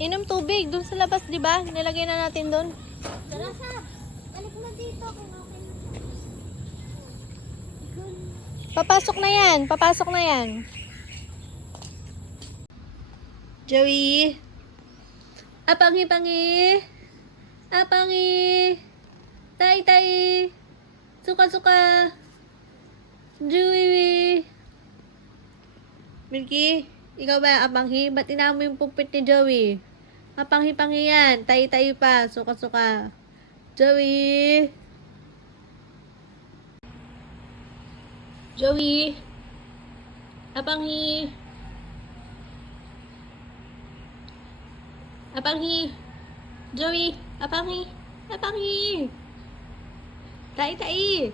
Inom tubig. Doon sa labas, di ba? Nilagay na natin doon. Tara sa. Balik mo dito. Kung okay. Papasok na yan. Papasok na yan. Joey. Apangi-pangi. Apangi. Tay-tay. Suka-suka. Joey. Milky, ikaw ba apanghi? Ba't inamo yung pupit ni Joey? Apanghi-pangi yan. Tay-tay pa. Suka-suka. Joey. Joey. Apanghi. Apanghi. Joey. Apanghi. Apanghi. Tai-tai.